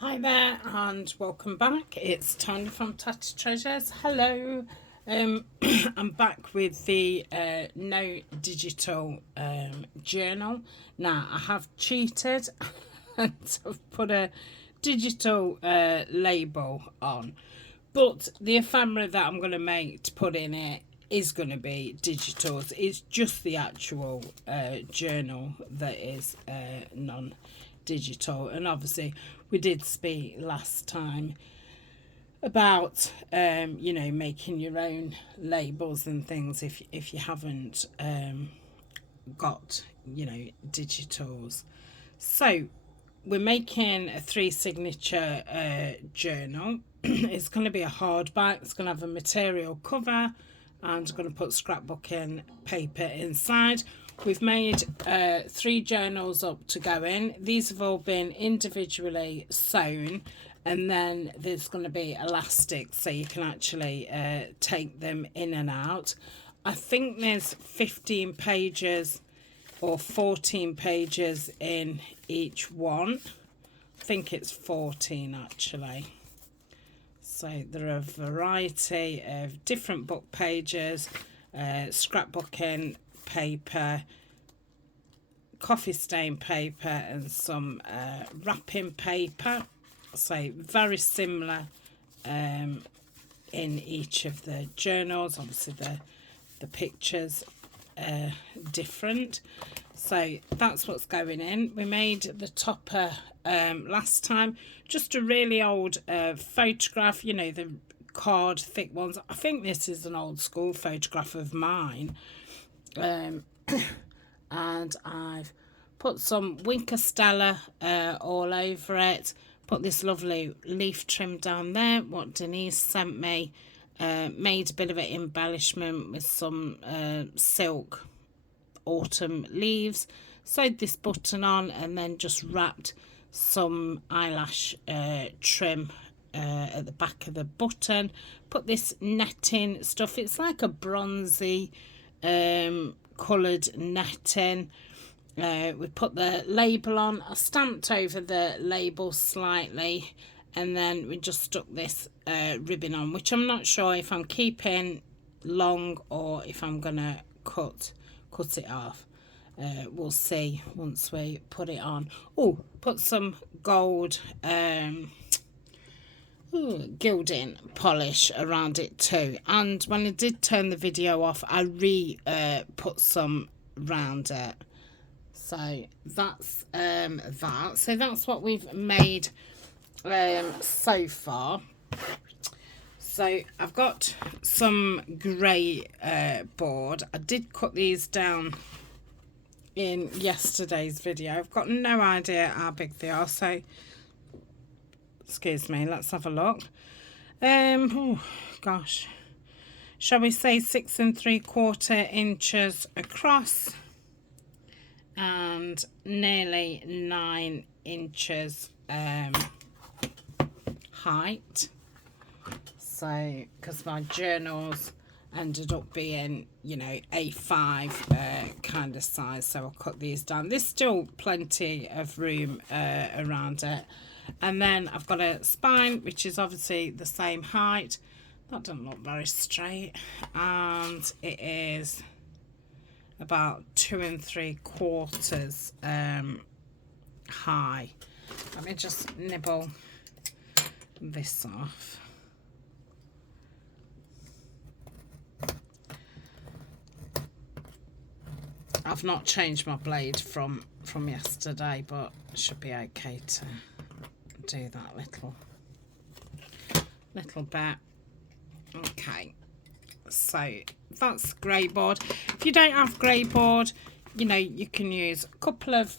Hi there and welcome back. It's Tania from Tatty Treasures. Hello. I'm back with the no digital journal. Now I have cheated and I've put a digital label on, but the ephemera that I'm going to make to put in it is going to be digital. It's just the actual journal that is non-digital. And obviously we did speak last time about making your own labels and things if you haven't got digitals. So we're making a 3 signature journal. It's going to be a hardback. It's going to have a material cover and I'm going to put scrapbooking paper inside. We've made 3 journals up to go in. These have all been individually sewn, and then there's going to be elastic so you can actually take them in and out. I think there's 15 pages or 14 pages in each one. I think it's 14 actually. So there are a variety of different book pages, scrapbooking paper, coffee stain paper and some wrapping paper. So very similar in each of the journals. Obviously the pictures are different. So that's what's going in. We made the topper last time, just a really old photograph, you know, the card thick ones. I think this is an old school photograph of mine. And I've put some Winker Stella all over it. Put this lovely leaf trim down there, what Denise sent me. Made a bit of an embellishment with some silk autumn leaves. Sewed this button on and then just wrapped some eyelash trim at the back of the button. Put this netting stuff. It's like a bronzy coloured netting. We put the label on. I stamped over the label slightly and then we just stuck this ribbon on, which I'm not sure if I'm keeping long or if I'm gonna cut it off. We'll see once we put it on. Oh, put some gold gilding polish around it too, and when I did turn the video off I put some round it. So that's that. So that's what we've made so far. So I've got some grey board. I did cut these down in yesterday's video. I've got no idea how big they are, so excuse me, let's have a look. Oh gosh, shall we say 6 3/4 inches across and nearly 9 inches height. So because my journals ended up being, you know, A5 kind of size, so I'll cut these down. There's still plenty of room around it. And then I've got a spine which is obviously the same height. That doesn't look very straight, and it is about 2 3/4 high. Let me just nibble this off. I've not changed my blade from yesterday, but it should be okay to do that little bit. Okay, so that's grey board. If you don't have grey board, you know, you can use a couple of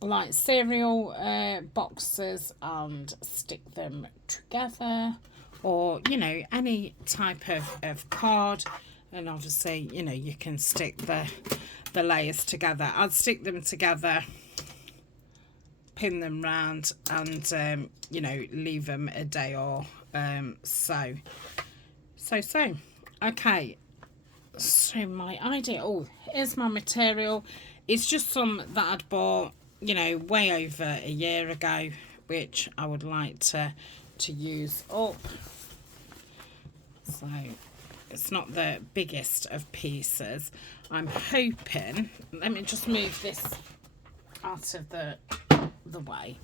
like cereal boxes and stick them together, or you know, any type of card. And obviously, you know, you can stick the layers together. I'd stick them together, pin them round, and you know, leave them a day or so. Okay, so my idea, oh, here's my material. It's just some that I'd bought, you know, way over a year ago. which I would like to use up. So it's not the biggest of pieces. I'm hoping, let me just move this out of the way.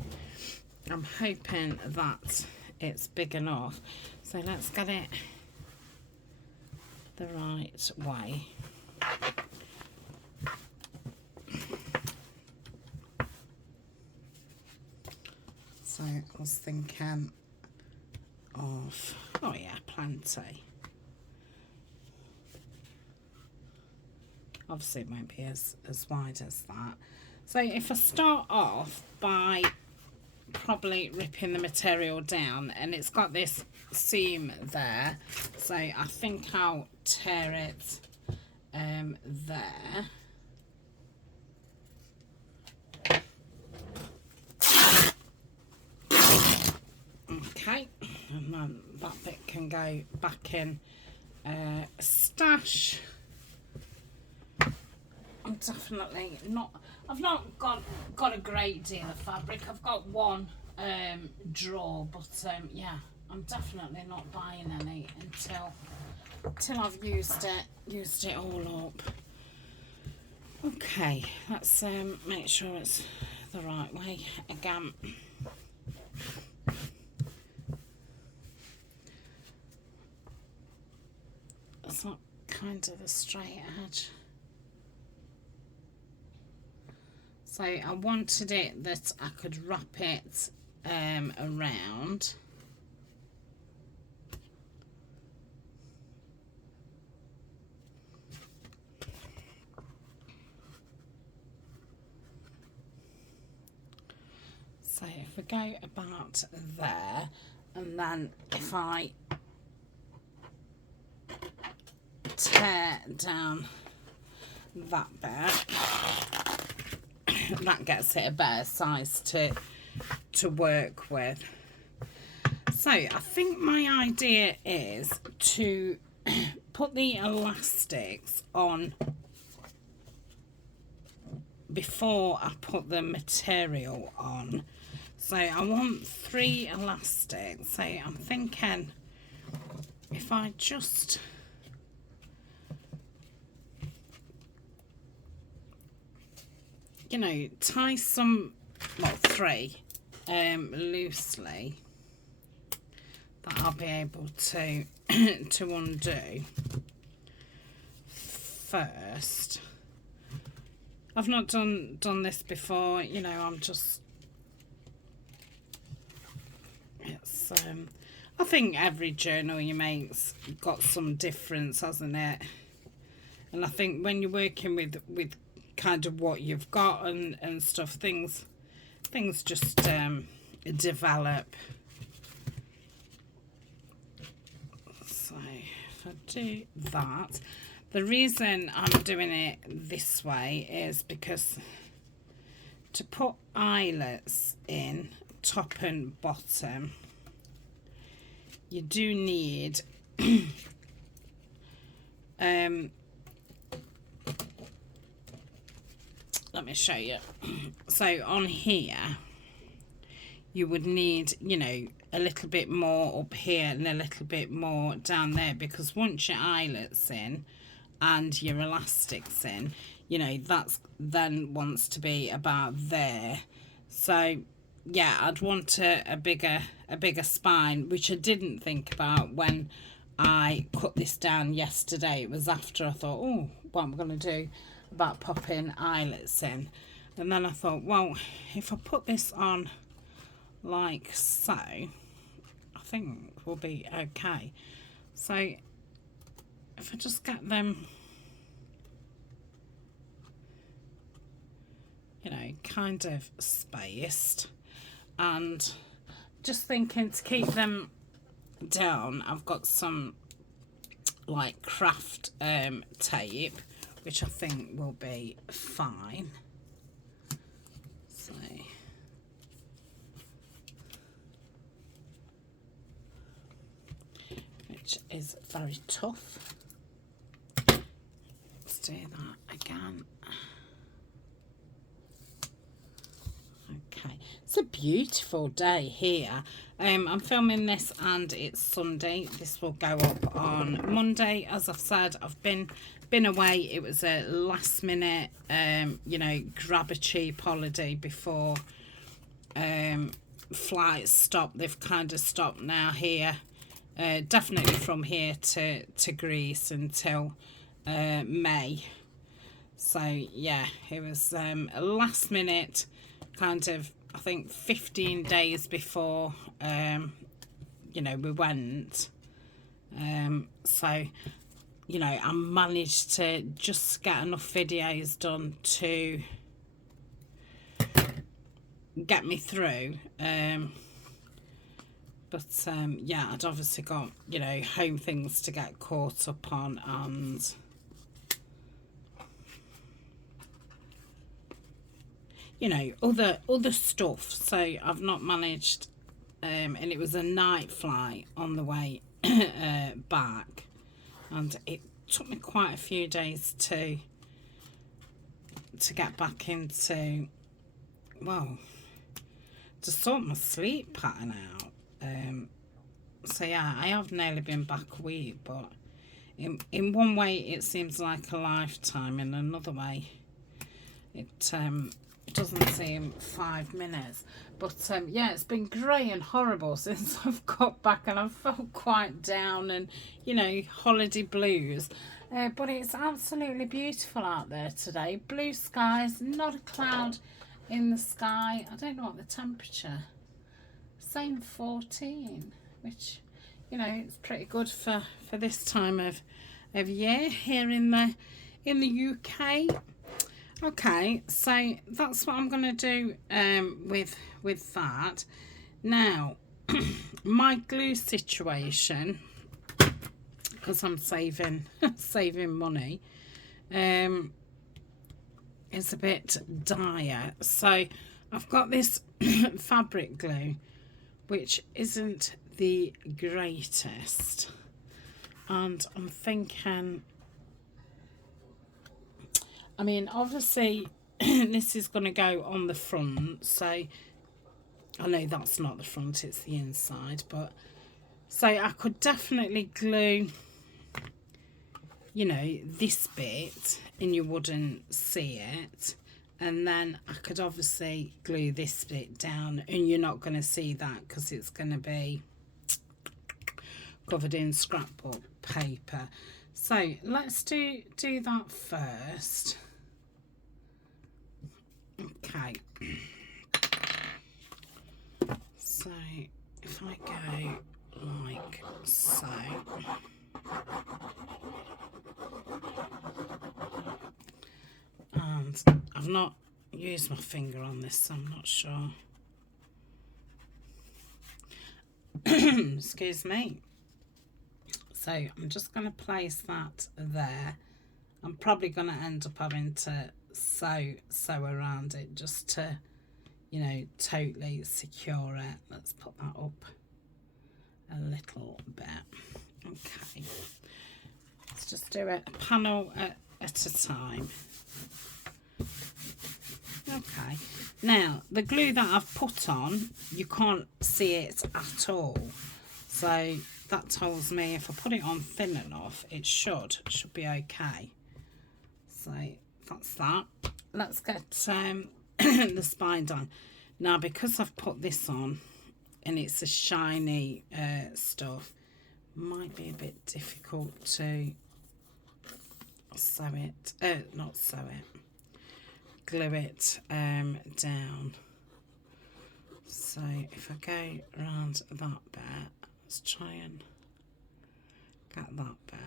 I'm hoping that it's big enough. So let's get it the right way. So I was thinking of, oh yeah, plenty. Obviously it won't be as wide as that. So if I start off by probably ripping the material down, and it's got this seam there, so I think I'll tear it there. Okay, and then that bit can go back in stash. I'm definitely not, I've not got a great deal of fabric. I've got one drawer, but yeah, I'm definitely not buying any until I've used it all up. Okay, let's make sure it's the right way again. It's not kind of a straight edge. So I wanted it that I could wrap it around. So if we go about there, and then if I tear down that bit, that gets it a better size to work with. So I think my idea is to put the elastics on before I put the material on. So I want 3 elastics. So I'm thinking if I just tie some, well, 3 loosely, that I'll be able to to undo first. I've not done this before, I'm just, it's I think every journal you make's got some difference, hasn't it? And I think when you're working with kind of what you've got and stuff, things just develop. So if I do that, the reason I'm doing it this way is because to put eyelets in top and bottom, you do need let me show you. So on here you would need, a little bit more up here and a little bit more down there, because once your eyelets in and your elastics in, that's then wants to be about there. So yeah, I'd want a bigger spine, which I didn't think about when I cut this down yesterday. It was after I thought, oh, what am I going to do about popping eyelets in? And then I thought, well, if I put this on like so, I think we'll be okay. So if I just get them, kind of spaced, and just thinking to keep them down, I've got some like craft tape, which I think will be fine. So which is very tough. Let's do that again. Okay, It's a beautiful day here. I'm filming this and it's Sunday. This will go up on Monday. As I've said, I've been away. It was a last minute, you know, grab a cheap holiday before flights stopped. They've kind of stopped now here. Definitely from here to Greece until May. So yeah, it was a last minute kind of, I think 15 days before you know, we went. So you know, I managed to just get enough videos done to get me through. But yeah, I'd obviously got, you know, home things to get caught up on, and you know, other stuff. So I've not managed, and it was a night flight on the way back, and it took me quite a few days to get back into, well, to sort my sleep pattern out. So yeah, I have nearly been back a week, but in one way it seems like a lifetime, in another way it doesn't seem 5 minutes. But yeah, it's been grey and horrible since I've got back, and I've felt quite down and, you know, holiday blues. But it's absolutely beautiful out there today. Blue skies, not a cloud in the sky. I don't know what the temperature, same 14, which, you know, it's pretty good for this time of year here in the UK. Okay, so that's what I'm going to do with that. Now, my glue situation, because I'm saving money, is a bit dire. So I've got this fabric glue, which isn't the greatest, and I'm thinking, I mean, obviously this is going to go on the front, so I know that's not the front, it's the inside, but so I could definitely glue, you know, this bit and you wouldn't see it, and then I could obviously glue this bit down and you're not going to see that because it's going to be covered in scrapbook paper. So let's do that first. Okay, so if I go like so, and I've not used my finger on this, so I'm not sure. Excuse me. So I'm just going to place that there. I'm probably going to end up having to sew around it just to, you know, totally secure it. Let's put that up a little bit. Okay, let's just do it a panel at a time. Okay, now the glue that I've put on, you can't see it at all, so that tells me if I put it on thin enough, it should be okay. So that's that. Let's get the spine done. Now, because I've put this on and it's a shiny stuff, might be a bit difficult to sew it, not sew it, glue it down. So if I go around that bit, let's try and get that bit.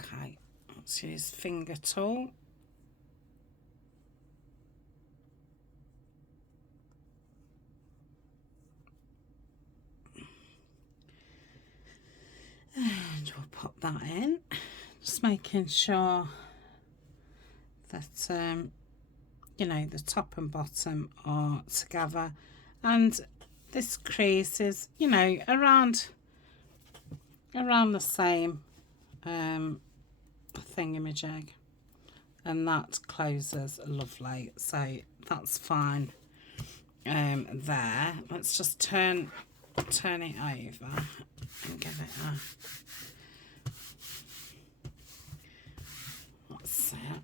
Okay, let's use finger tool. And we'll pop that in, just making sure that you know, the top and bottom are together, and this crease is, you know, around around the same thingamajig, and that closes lovely, so that's fine. There, let's just turn it over and give it a, that's it.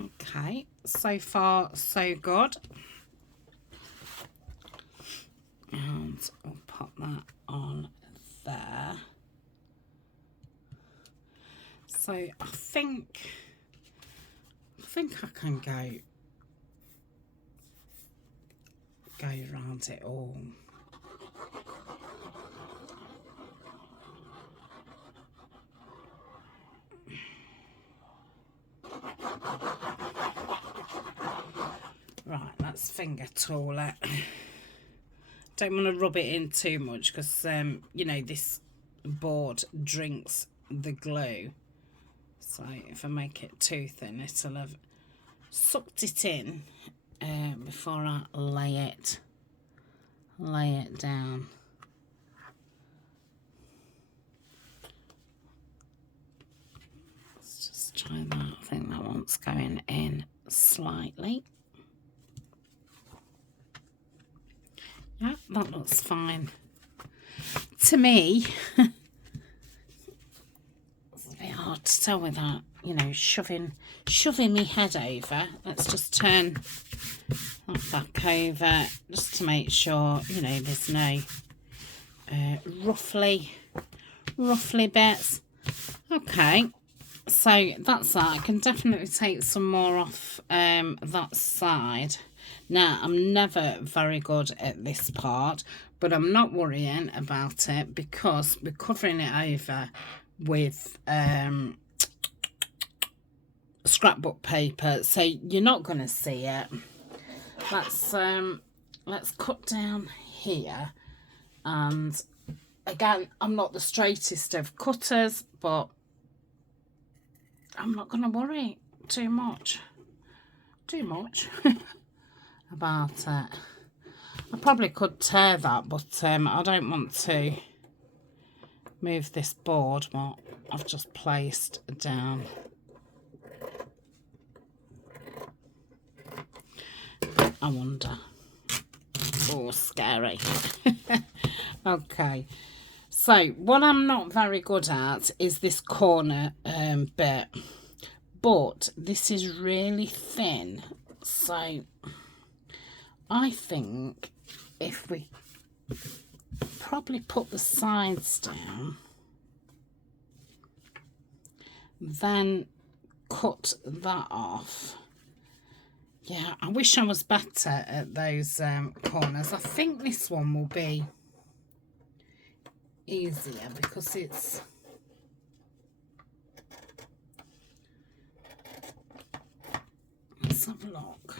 Okay, so far so good, and we'll pop that on there. So I think I can go around it all. Right, let's finger tool it. Don't want to rub it in too much because you know, this board drinks the glue. So if I make it too thin, it'll have sucked it in before I lay it down. Let's just try that. I think that one's going in slightly. Yeah, that looks fine to me. It's a bit hard to tell with that, you know, shoving my head over. Let's just turn that back over just to make sure, you know, there's no ruffly bits. Okay, so that's that. I can definitely take some more off that side. Now, I'm never very good at this part, but I'm not worrying about it because we're covering it over with scrapbook paper, so you're not going to see it. Let's cut down here, and again, I'm not the straightest of cutters, but I'm not going to worry too much about it. I probably could tear that, but I don't want to move this board what I've just placed down. I wonder. Oh, scary. Okay, so what I'm not very good at is this corner bit, but this is really thin, so I think if we probably put the sides down, then cut that off. Yeah, I wish I was better at those corners. I think this one will be easier because it's... Let's have a look.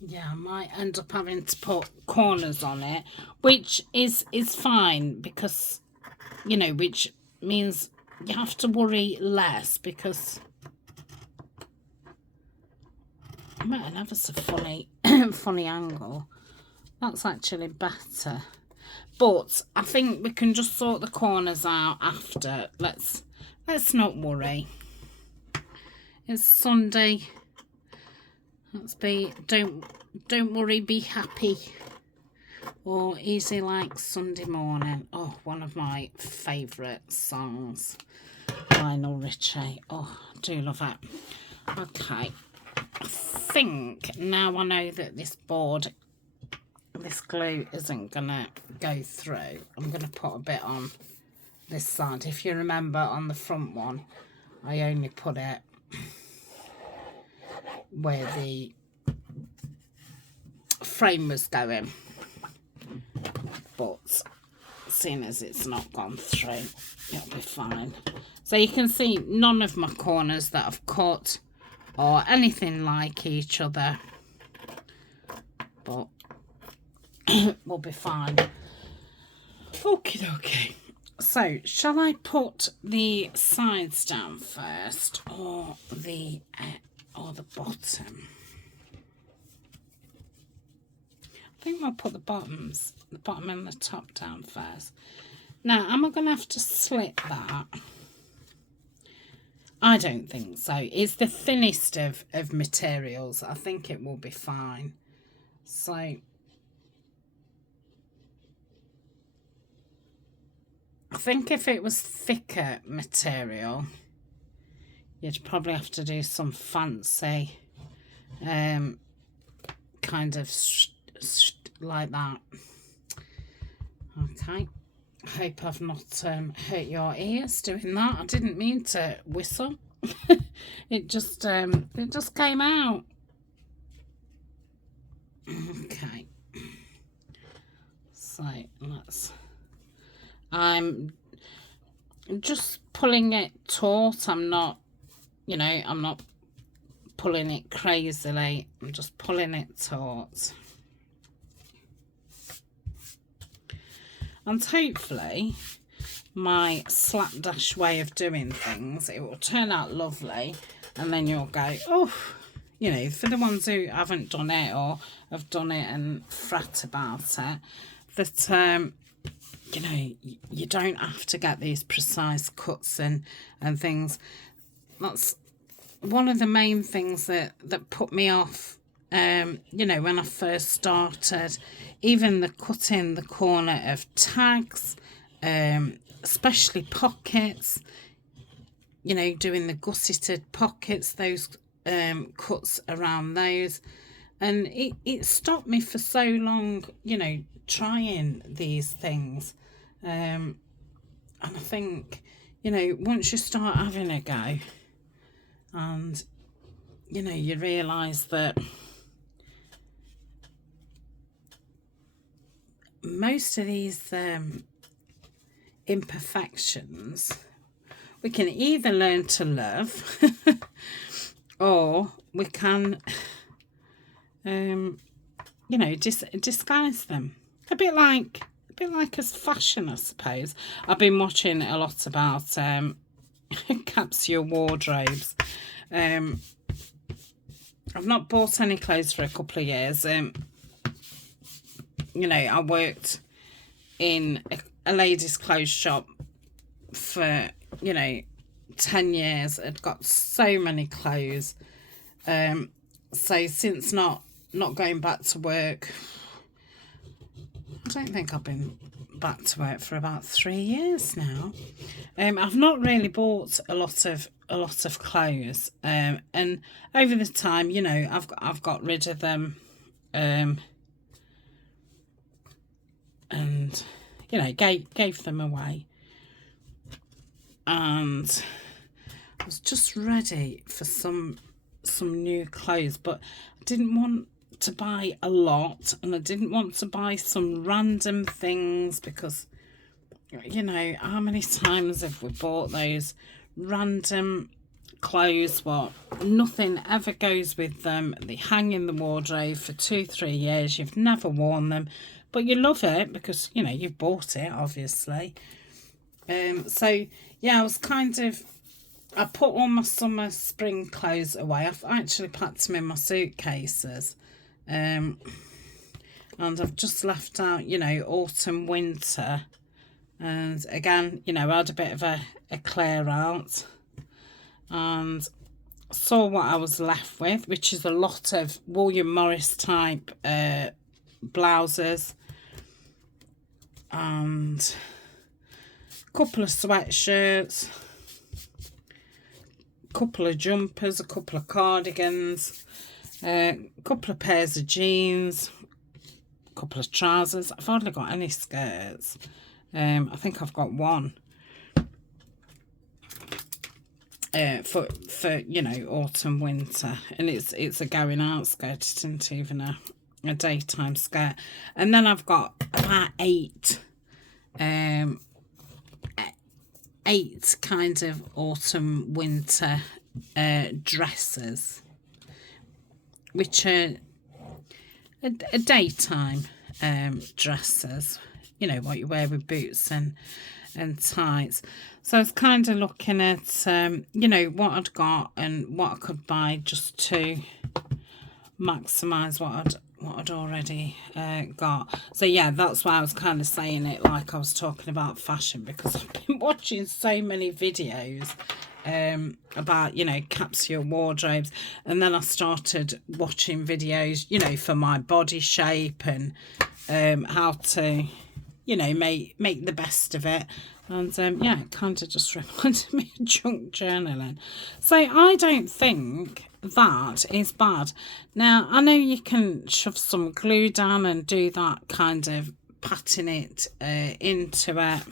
Yeah, I might end up having to put corners on it, which is fine because, you know, which means you have to worry less because I'm at an ever so funny angle. That's actually better. But I think we can just sort the corners out after. Let's not worry. It's Sunday. Let's be don't worry, be happy. Or Easy Like Sunday Morning. Oh, one of my favourite songs. Lionel Richie. Oh, I do love it. Okay. I think now I know that this board, this glue isn't going to go through. I'm going to put a bit on this side. If you remember on the front one, I only put it where the frame was going, but seeing as it's not gone through, it'll be fine. So you can see none of my corners that I've cut or anything like each other, but we'll be fine. Okay. So shall I put the sides down first or the bottom? I think I'll put the bottom and the top down first. Now, am I going to have to slit that? I don't think so. It's the thinnest of materials. I think it will be fine. So, I think if it was thicker material, you'd probably have to do some fancy kind of like that. Okay. I hope I've not hurt your ears doing that. I didn't mean to whistle. it just came out. Okay. So I'm just pulling it taut. I'm not pulling it crazily. I'm just pulling it taut. And hopefully my slapdash way of doing things, it will turn out lovely, and then you'll go, oh, you know, for the ones who haven't done it or have done it and fret about it, that you know, you don't have to get these precise cuts and things. That's one of the main things that put me off, you know, when I first started. Even the cutting the corner of tags, especially pockets, you know, doing the gusseted pockets, those cuts around those. And it stopped me for so long, you know, trying these things. And I think, you know, once you start having a go, and, you know, you realise that most of these imperfections we can either learn to love or we can you know, disguise them a bit like as fashion, I suppose. I've been watching a lot about capsule wardrobes. I've not bought any clothes for a couple of years. You know, I worked in a ladies' clothes shop for, you know, 10 years. I'd got so many clothes. So since not going back to work, I don't think I've been back to work for about 3 years now. I've not really bought a lot of clothes. And over the time, you know, I've got rid of them. And, you know, gave them away. And I was just ready for some new clothes, but I didn't want to buy a lot, and I didn't want to buy some random things, because, you know, how many times have we bought those random clothes what nothing ever goes with them? They hang in the wardrobe for 2-3 years. You've never worn them, but you love it because, you know, you've bought it, obviously. So, yeah, I put all my summer, spring clothes away. I've actually packed them in my suitcases. And I've just left out, you know, autumn, winter. And again, you know, I had a bit of a clear out. And saw what I was left with, which is a lot of William Morris type blouses, and a couple of sweatshirts, a couple of jumpers, a couple of cardigans, a couple of pairs of jeans, a couple of trousers. I've hardly got any skirts. I think I've got one for you know, autumn, winter, and it's a going out skirt. It isn't even a daytime skirt. And then I've got about eight kind of autumn, winter dresses, which are a daytime dresses, you know, what you wear with boots and tights. So I was kind of looking at you know, what I'd got and what I could buy just to maximise what I'd already got. So yeah, that's why I was kind of saying it like I was talking about fashion, because I've been watching so many videos about, you know, capsule wardrobes, and then I started watching videos, you know, for my body shape and how to, you know, make the best of it. And yeah, it kind of just reminded me of junk journaling. So I don't think that is bad. Now, I know you can shove some glue down and do that kind of patting it into it,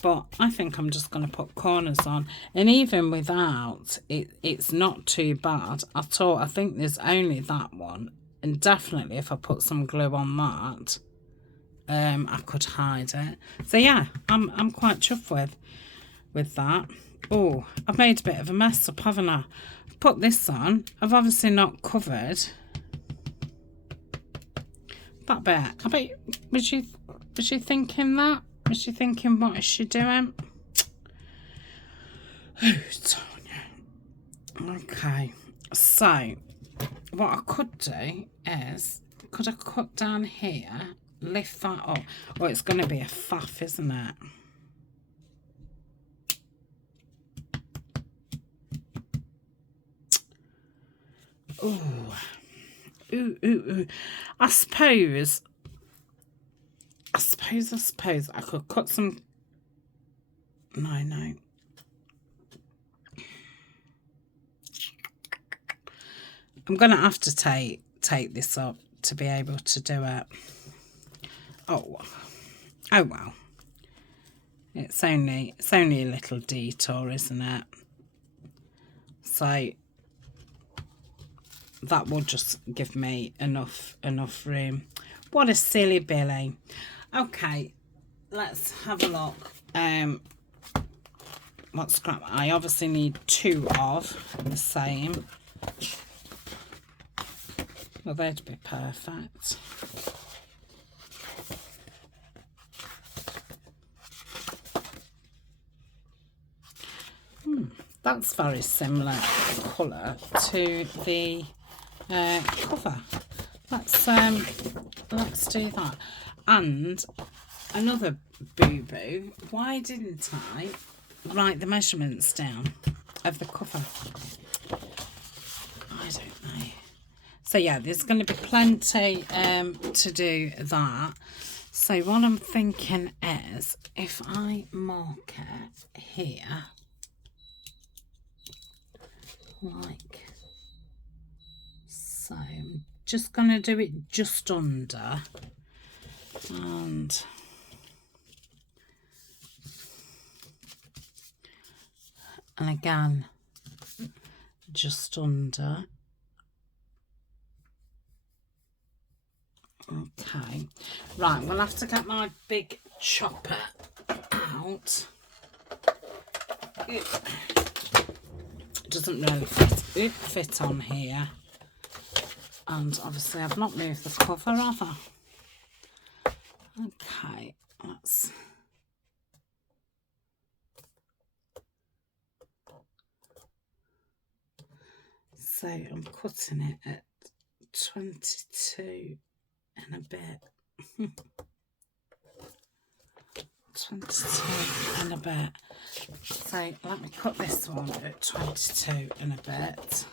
but I think I'm just going to put corners on. And even without it, it's not too bad at all. I think there's only that one, and definitely if I put some glue on that, I could hide it. So yeah, I'm quite chuffed with that. Oh, I've made a bit of a mess up, haven't I? I've put this on. I've obviously not covered that bit. I bet, was she thinking that? Was she thinking, what is she doing? Oh, Tania. Okay, so what I could do is, could I cut down here, lift that up? Oh, it's going to be a faff, isn't it? Ooh. Ooh. I suppose I could cut some. No. I'm gonna have to take this up to be able to do it. Oh well. It's only a little detour, isn't it? So that will just give me enough room. What a silly Billy. Okay, let's have a look. What scrap? I obviously need 2 of the same. Well, they'd be perfect. That's very similar colour to the cover. Let's do that. And another boo-boo, why didn't I write the measurements down of the cover? I don't know. So yeah, there's going to be plenty to do that. So what I'm thinking is, if I mark it here, like so, I'm just going to do it just under, and again just under. Okay, right, we'll have to get my big chopper out. It doesn't really fit on here, and obviously I've not moved the cover, have I? Okay, let's. So I'm cutting it at 22 and a bit. 22 and a bit. So let me cut this one at 22 and a bit.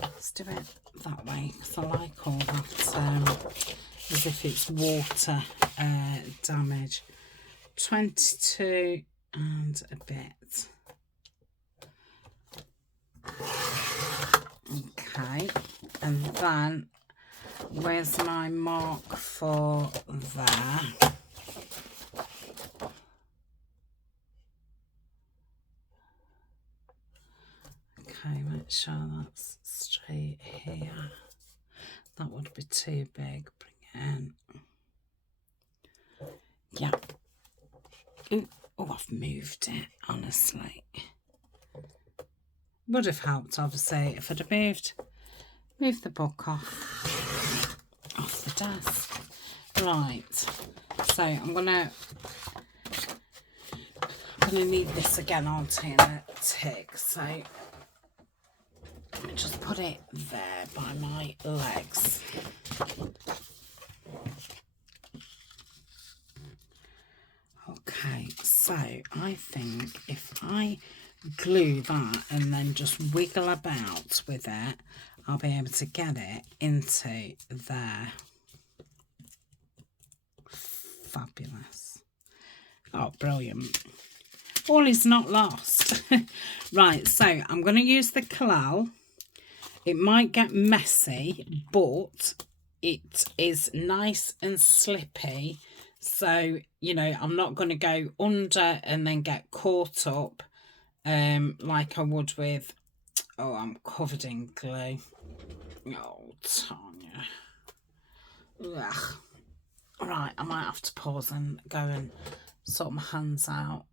Let's do it that way, because I like all that as if it's water damage. 22 and a bit. Okay, and then where's my mark for there? Okay, make sure that's straight here. That would be too big. Bring it in. Yeah. Ooh, oh, I've moved it, honestly. Would have helped, obviously, if I'd have moved the book off the desk. Right, so I'm gonna need this again, aren't I, in a tick. So me just put it there by my legs. Okay, so I think if I glue that and then just wiggle about with it, I'll be able to get it into there. Fabulous. Oh, brilliant. All is not lost. Right, so I'm going to use the Kalal. It might get messy, but it is nice and slippy. So, you know, I'm not going to go under and then get caught up like I would with... Oh, I'm covered in glue. Oh, Tania. Ugh. Right, I might have to pause and go and sort my hands out.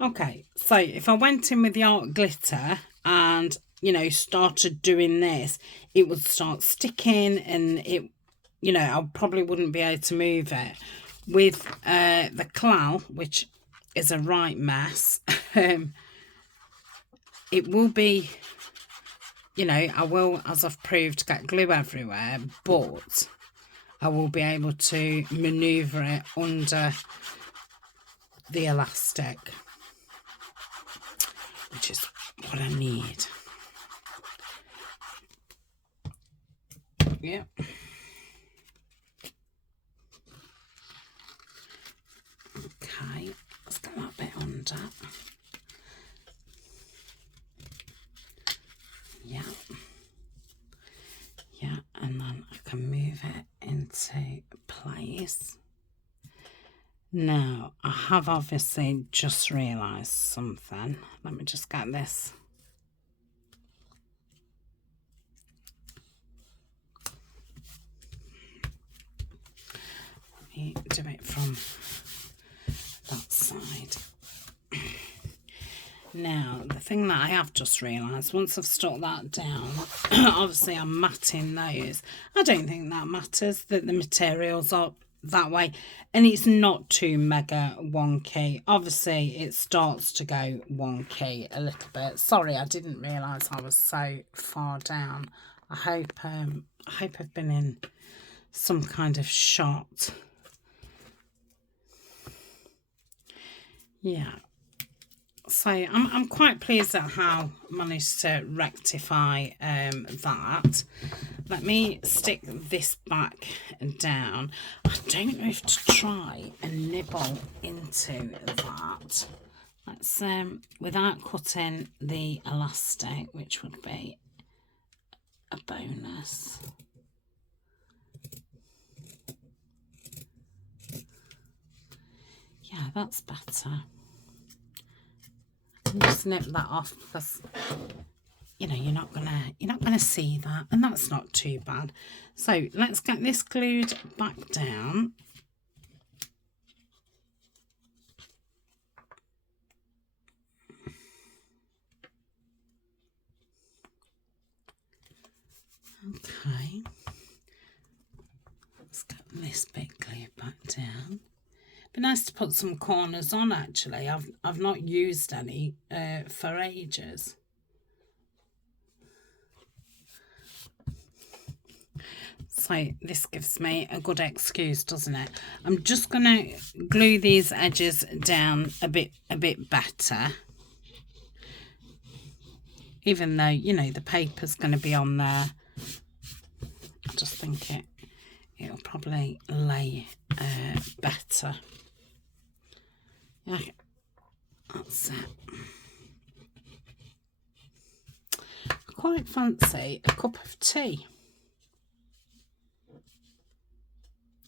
Okay, so if I went in with the art glitter and, you know, started doing this, it would start sticking and it, you know, I probably wouldn't be able to move it. With the Kalal, which is a right mess, it will be, you know, I will, as I've proved, get glue everywhere, but I will be able to manoeuvre it under the elastic, which is what I need. Yep. Okay, let's get that bit under. Yeah. Yeah, and then I can move it into place. Now, I have obviously just realised something. Let me just get this. Let me do it from that side. Now, the thing that I have just realised, once I've stuck that down, obviously I'm matting those. I don't think that matters, that the materials are that way. And it's not too mega wonky. Obviously, it starts to go wonky a little bit. Sorry, I didn't realise I was so far down. I hope I've been in some kind of shot. Yeah. So I'm quite pleased at how I managed to rectify that. Let me stick this back down. I don't know if to try and nibble into that. Let's without cutting the elastic, which would be a bonus. Yeah, that's better. Just nip that off because, you know, you're not gonna see that, and that's not too bad. So let's get this glued back down. Okay, let's get this bit glued back down. Be nice to put some corners on. Actually, I've not used any for ages. So this gives me a good excuse, doesn't it? I'm just gonna glue these edges down a bit better, even though, you know, the paper's going to be on there. I just think it'll probably lay better. Yeah, that's it. I quite fancy a cup of tea.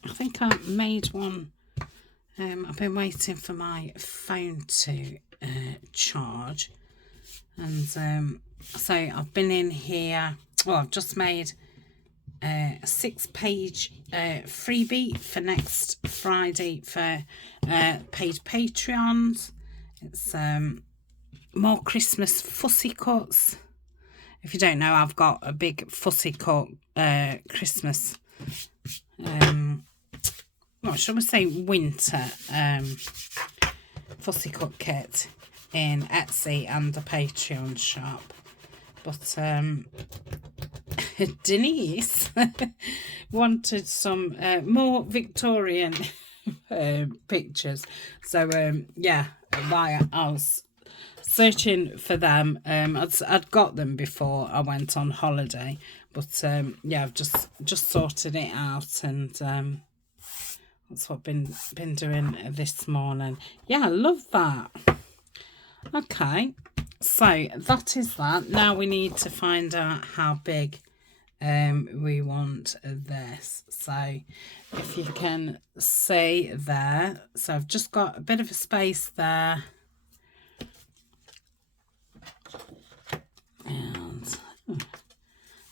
I think I made one. I've been waiting for my phone to charge, and so I've been in here. Well, I've just made a 6-page freebie for next Friday for paid Patreons. It's more Christmas fussy cuts. If you don't know, I've got a big fussy cut Christmas, what shall we say, winter fussy cut kit in Etsy and the Patreon shop. But Denise wanted some more Victorian pictures. So yeah, while I was searching for them, I'd got them before I went on holiday, but yeah, I've just sorted it out, and that's what I've been doing this morning. Yeah, I love that. Okay, so that is that. Now we need to find out how big we want this. So if you can see there, so I've just got a bit of a space there, and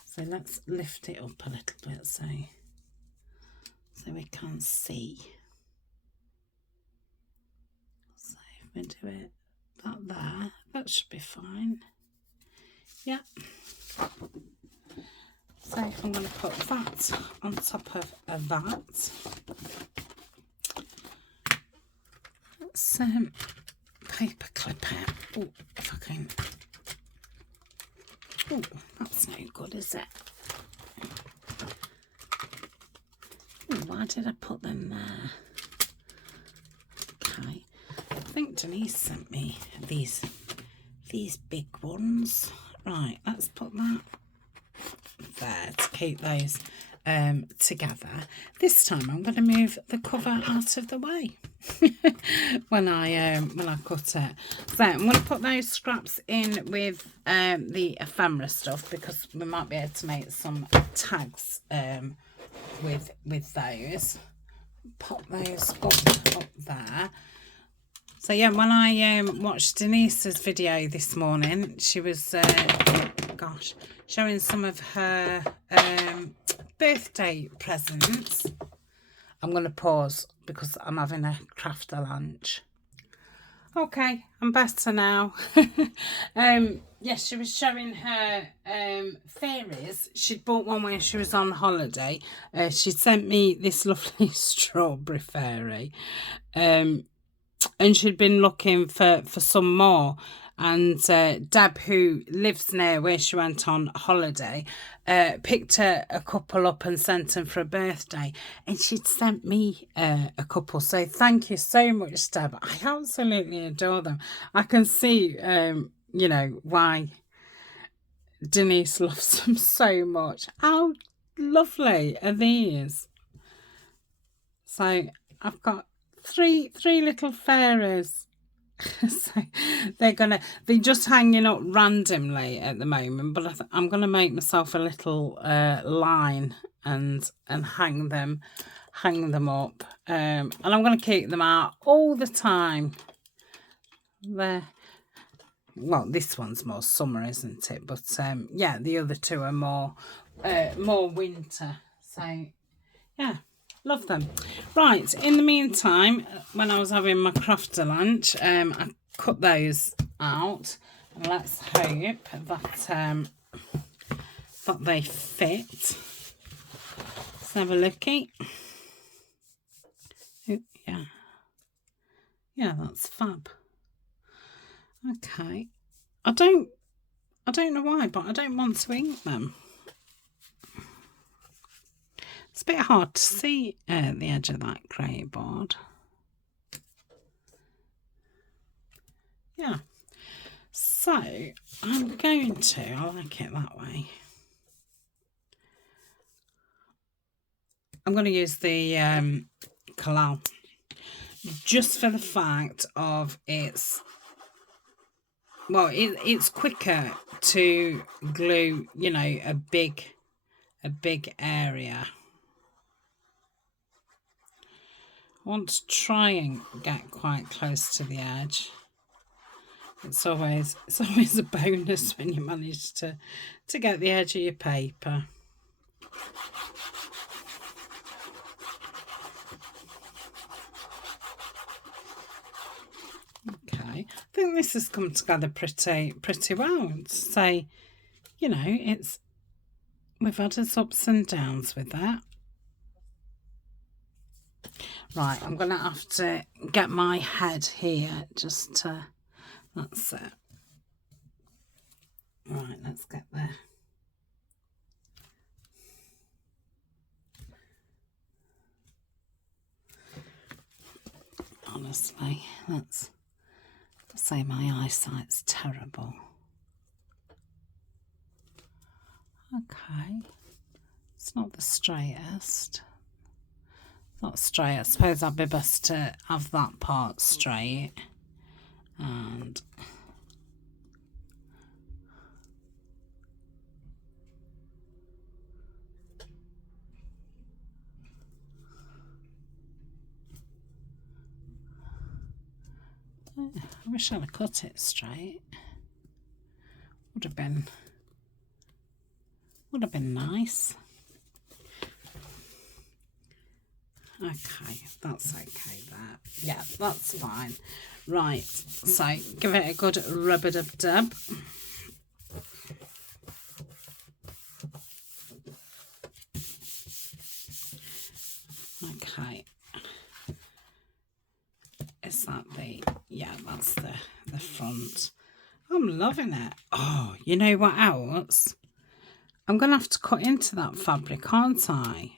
so let's lift it up a little bit so we can see. So if we do it that there, that should be fine. Yeah. So I'm going to put that on top of that. Let's paper clip out. Oh, if I can. Oh, that's no good, is it? Oh, why did I put them there? Okay. I think Denise sent me these big ones. Right, let's put that there to keep those together. This time I'm going to move the cover out of the way when I cut it. So I'm going to put those scraps in with the ephemera stuff, because we might be able to make some tags with those. Pop those up there. So yeah, when I watched Denise's video this morning, she was showing some of her birthday presents. I'm going to pause because I'm having a crafter lunch. Okay, I'm better now. Yes, she was showing her fairies. She'd bought one when she was on holiday. She sent me this lovely strawberry fairy. And she'd been looking for some more, and Deb, who lives near where she went on holiday, picked a couple up and sent them for a birthday, and she'd sent me a couple. So thank you so much, Deb. I absolutely adore them. I can see you know, why Denise loves them so much. How lovely are these? So I've got three little fairies. So they're just hanging up randomly at the moment, but I'm gonna make myself a little line and hang them up, and I'm gonna keep them out all the time. There. Well, this one's more summer, isn't it? But yeah, the other two are more winter. So yeah, love them. Right, in the meantime, when I was having my crafter lunch, I cut those out, and let's hope that they fit. Let's have a looky. Oh, yeah, that's fab. Okay, I don't know why, but I don't want to ink them. It's a bit hard to see the edge of that grey board. Yeah, so I'm going to, I like it that way. I'm going to use the Collal, just for the fact of it's quicker to glue, you know, a big area. I want to try and get quite close to the edge. It's always a bonus when you manage to get the edge of your paper. Okay, I think this has come together pretty well. So, you know, we've had its ups and downs with that. Right, I'm going to have to get my head here just to, that's it. Right, let's get there. Honestly, let's say my eyesight's terrible. Okay, it's not the straightest. Not straight. I suppose I'd be best to have that part straight. And I wish I'd have cut it straight. Would have been nice. Okay, that's okay there. Yeah, that's fine. Right, so give it a good rub-a-dub-dub. Okay. Is that yeah, that's the front. I'm loving it. Oh, you know what else? I'm going to have to cut into that fabric, aren't I?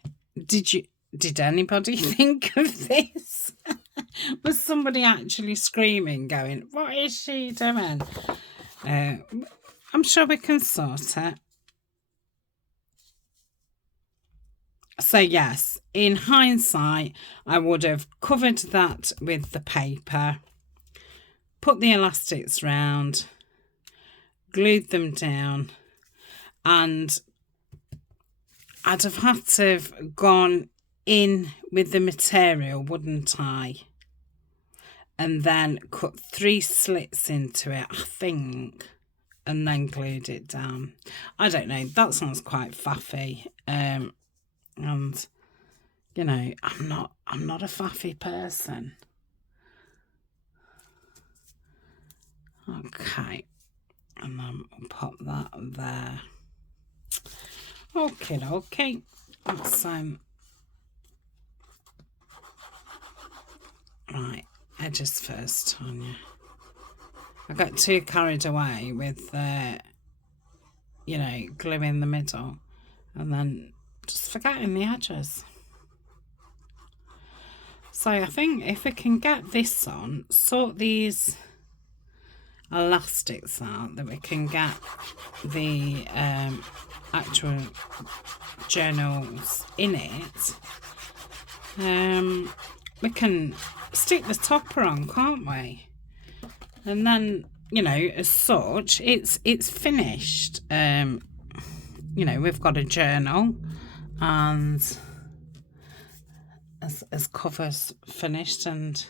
Did anybody think of this? Was somebody actually screaming, going, what is she doing? I'm sure we can sort it. So yes, in hindsight, I would have covered that with the paper, put the elastics round, glued them down, and I'd have had to have gone in with the material, wouldn't I? And then cut 3 slits into it, I think, and then glued it down. I don't know, that sounds quite faffy. And you know, I'm not a faffy person. Okay, and then we'll pop that there. Okay, that's right, edges first, Tania. I got too carried away with you know, glue in the middle and then just forgetting the edges. So I think if we can get this on, sort these elastics out, that we can get the actual journals in it, we can stick the topper on, can't we? And then, you know, as such, it's finished. You know, we've got a journal and as covers finished and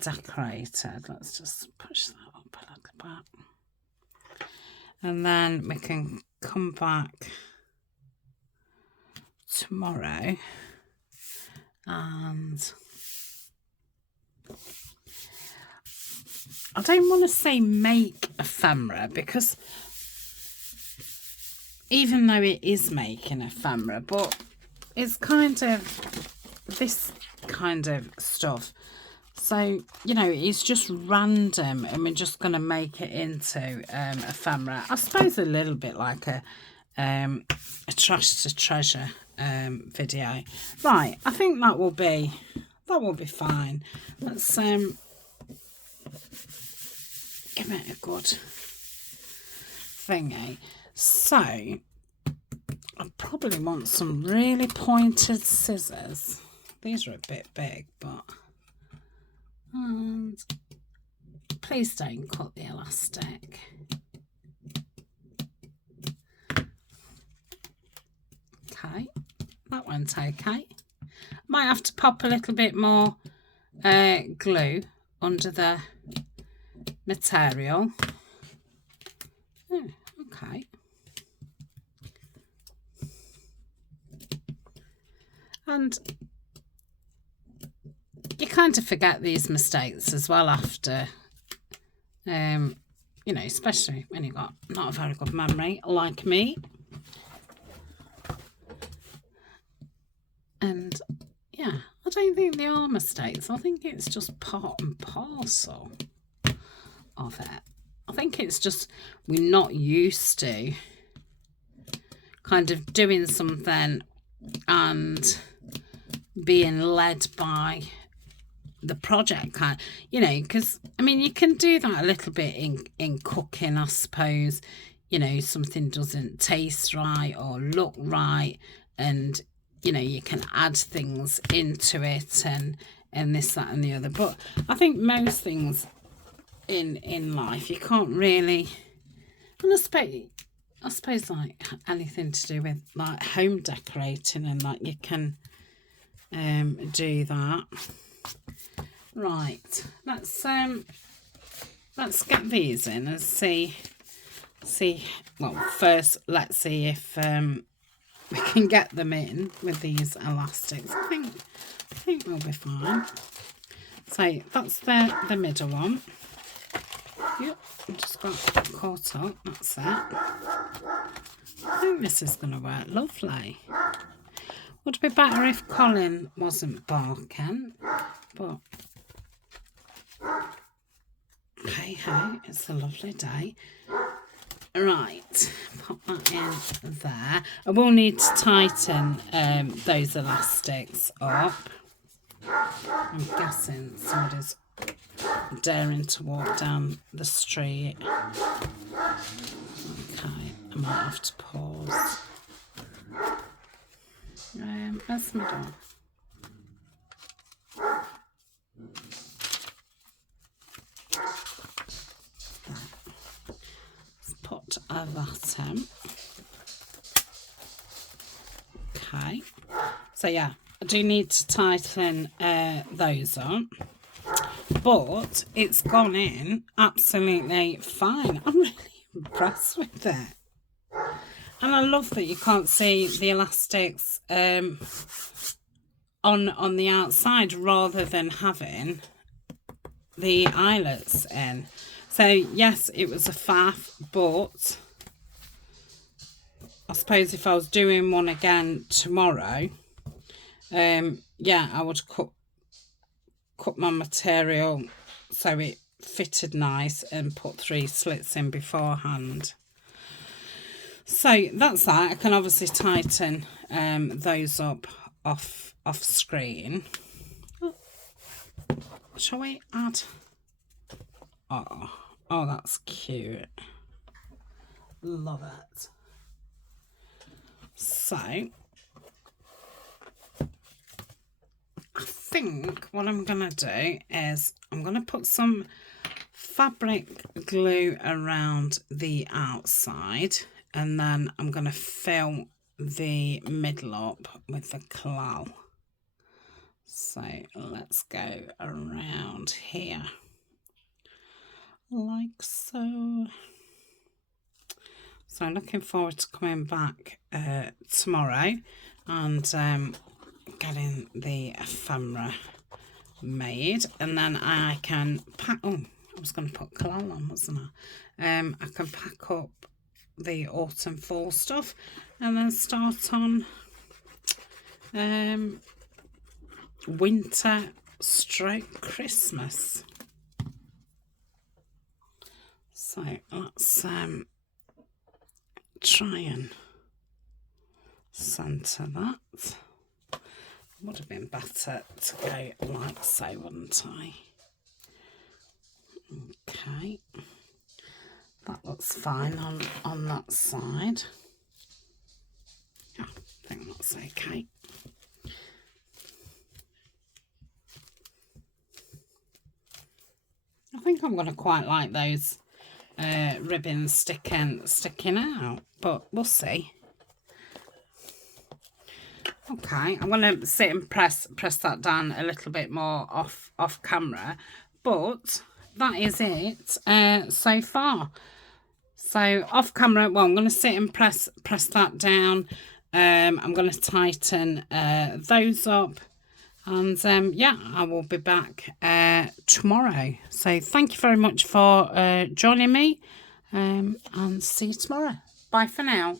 decorated. Let's just push that up a little bit. And then we can come back tomorrow and I don't want to say make ephemera, because even though it is making ephemera, but it's kind of this kind of stuff. So, you know, it's just random and we're just going to make it into ephemera. I suppose a little bit like a trash to treasure video. Right, I think that will be fine. Let's give it a good thingy. So I probably want some really pointed scissors. These are a bit big, but and please don't cut the elastic. Okay, that went okay. Might have to pop a little bit more glue under the material. Okay. And you kind of forget these mistakes as well after, you know, especially when you've got not a very good memory like me. And yeah, I don't think they are mistakes. I think it's just part and parcel of it. I think it's just we're not used to kind of doing something and being led by the project, kind, you know, because I mean you can do that a little bit in cooking, I suppose. You know, something doesn't taste right or look right, and you know you can add things into it and this, that and the other. But I think most things in life you can't really, and I suppose like anything to do with like home decorating and like you can do that. Right, let's get these in and see. Well, first let's see if we can get them in with these elastics. I think we'll be fine. So that's the middle one. Yep, I just got caught up. That's it. I think this is going to work lovely. Would be better if Colin wasn't barking, but hey, it's a lovely day. Right, pop that in there. I will need to tighten those elastics up. I'm guessing somebody's daring to walk down the street. Okay, I might have to pause. Where's my door? Let's put that in. Okay, so yeah, I do need to tighten those up, but it's gone in absolutely fine. I'm really impressed with it. And I love that you can't see the elastics on the outside rather than having the eyelets in. So yes, it was a faff, but I suppose if I was doing one again tomorrow, yeah, I would cut my material so it fitted nice and put 3 slits in beforehand. So that's that. I can obviously tighten those up off screen. Oh, shall we add? Oh, that's cute. Love it. So I think what I'm gonna do is I'm gonna put some fabric glue around the outside, and then I'm going to fill the middle up with the claw. So let's go around here like so. So I'm looking forward to coming back tomorrow and getting the ephemera made, and then I can pack. Oh, I was going to put collal on, wasn't I? I can pack up the autumn fall stuff and then start on winter / Christmas. So let's try and centre that. Would have been better to go like so, wouldn't I? Okay, that looks fine on that side. Yeah, I think that's okay. I think I'm going to quite like those ribbons sticking out, but we'll see. Okay, I'm going to sit and press that down a little bit more off camera, but that is it so far. So off camera, well, I'm going to sit and press that down. I'm going to tighten those up, and yeah, I will be back tomorrow. So thank you very much for joining me, and see you tomorrow. Bye for now.